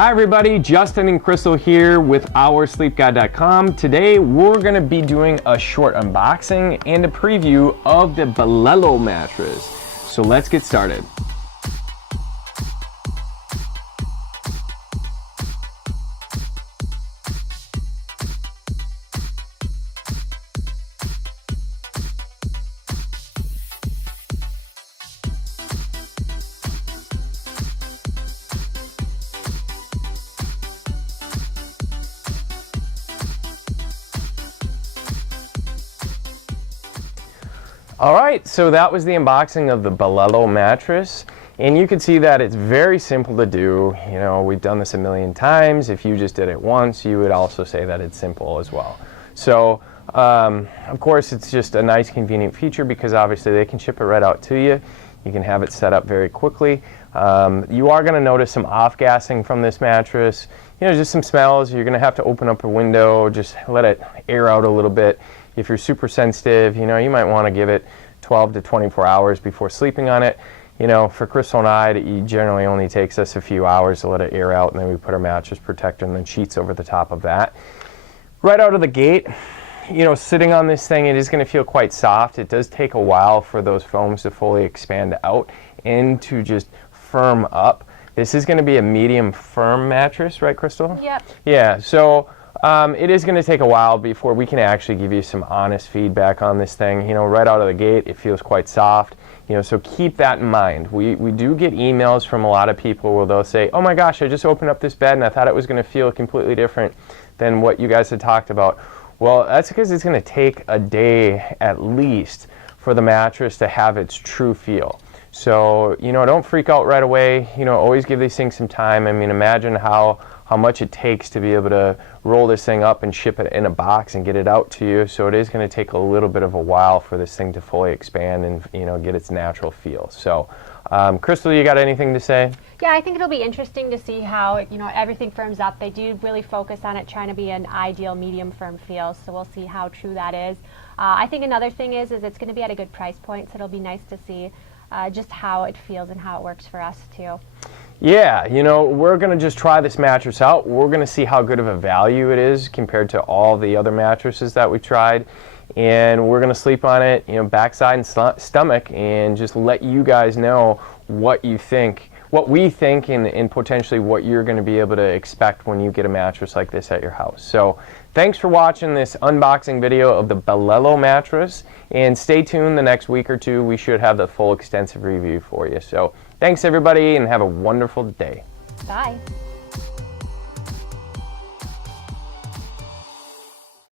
Hi everybody, Justin and Crystal here with OurSleepGuide.com. Today we're going to be doing a short unboxing and a preview of the Blello mattress. So let's get started. All right, so that was the unboxing of the Blello mattress, and you can see that it's very simple to do. You know, we've done this a million times. If you just did it once, you would also say that it's simple as well. So, of course, it's just a nice, convenient feature because obviously they can ship it right out to you. You can have it set up very quickly. You are going to notice some off-gassing from this mattress. You know, just some smells. You're going to have to open up a window, just let it air out a little bit. If you're super sensitive, you know, you might want to give it 12 to 24 hours before sleeping on it. You know, for Crystal and I, it generally only takes us a few hours to let it air out, and then we put our mattress protector and then sheets over the top of that. Right out of the gate, you know, sitting on this thing, it is going to feel quite soft. It does take a while for those foams to fully expand out and to just firm up. This is going to be a medium firm mattress, right, Crystal? Yep. Yeah, so it is going to take a while before we can actually give you some honest feedback on this thing. You know, right out of the gate, it feels quite soft. You know, so keep that in mind. We do get emails from a lot of people where they'll say, oh my gosh, I just opened up this bed and I thought it was going to feel completely different than what you guys had talked about. Well, that's because it's going to take a day at least for the mattress to have its true feel. So, you know, don't freak out right away. You know, always give these things some time. I mean, imagine how much it takes to be able to roll this thing up and ship it in a box and get it out to you. So it is going to take a little bit of a while for this thing to fully expand and, you know, get its natural feel. So, Crystal, you got anything to say? Yeah, I think it'll be interesting to see how, you know, everything firms up. They do really focus on it trying to be an ideal medium firm feel, so we'll see how true that is. I think another thing is it's going to be at a good price point, so it'll be nice to see just how it feels and how it works for us too. Yeah, you know, we're going to just try this mattress out. We're going to see how good of a value it is compared to all the other mattresses that we've tried. And we're going to sleep on it, you know, backside and stomach, and just let you guys know what you think, what we think, and potentially what you're going to be able to expect when you get a mattress like this at your house. So thanks for watching this unboxing video of the Blello mattress, and stay tuned the next week or two. We should have the full extensive review for you. So thanks everybody, and have a wonderful day. Bye.